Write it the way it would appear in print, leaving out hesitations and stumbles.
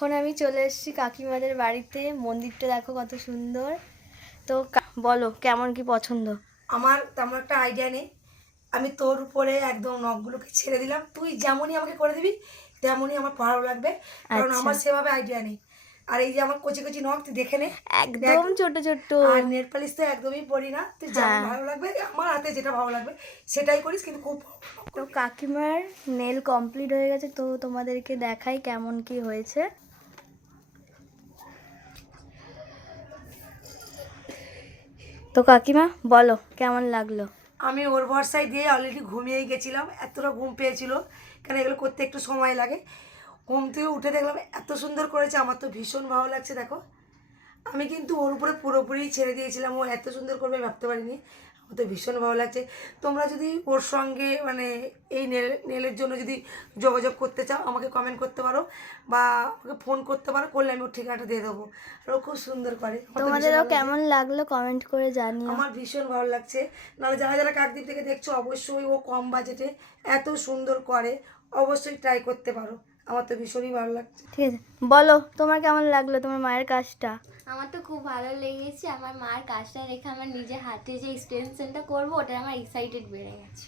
এখন আমি চলে এসেছি কাকিমাদের বাড়িতে। মন্দিরটা দেখো কত সুন্দর। তো বলো কেমন কি পছন্দ? আমার তেমন একটা আইডিয়া নেই। আমি তোর উপরে একদম নখগুলোকে ছেড়ে দিলাম, তুই যেমনই আমাকে করে দিবি তেমনই আমার ভালো লাগবে, কারণ আচ্ছা, আমার সেভাবে আইডিয়া নেই। আর এই যে আমার কচি কচি নখ তুই দেখে নে, দেখ। একদম ছোট ছোট। আর নেল পালিশ তো একদমই পরি না, তুই যেমন হ্যাঁ, ভালো লাগবে আমার হাতে যেটা ভালো লাগবে সেটাই করিস, কিন্তু খুব তো কাকিমার নেল কমপ্লিট হয়ে গেছে, তো তোমাদেরকে দেখাই কেমন কি হয়েছে। তো কাকিমা বলো কেমন লাগলো? আমি ওর ভরসায় দিয়ে অলরেডি ঘুমিয়েই গেছিলাম, এতটা ঘুম পেয়েছিল, কারণ এগুলো করতে একটু সময় লাগে। ঘুম থেকে উঠে দেখলাম এত সুন্দর করেছে, আমার তো ভীষণ ভালো লাগছে। দেখো, আমি কিন্তু ওর উপরে পুরোপুরি ছেড়ে দিয়েছিলাম, ও এত সুন্দর করবে ভাবতে পারিনি। আমার তো ভীষণ ভালো লাগছে। তোমরা যদি ওর সঙ্গে মানে এই নেলের জন্য যদি যোগাযোগ করতে চাও, আমাকে কমেন্ট করতে পারো বা আমাকে ফোন করতে পারো, করলে আমি ওর ঠিকানাটা দিয়ে দেবো। আর ও খুব সুন্দর করে, আমার তো ভীষণ তোমাদেরও ভালো লাগছে। কেমন লাগলো কমেন্ট করে জানিও। আমার ভীষণ ভালো লাগছে। নাহলে যারা যারা কাকদ্বীপ থেকে দেখছো, অবশ্যই ও কম বাজেটে এত সুন্দর করে, অবশ্যই ট্রাই করতে পারো। আমার তো ভীষণই ভালো লাগছে। ঠিক আছে, বলো তোমার কেমন লাগলো তোমার মায়ের কাজটা? আমার তো খুব ভালো লেগেছে। আমার মার কাজটা দেখে আমার নিজের হাতে যে এক্সটেনশনটা করবো ওটা আমার এক্সাইটেড বেড়ে গেছে।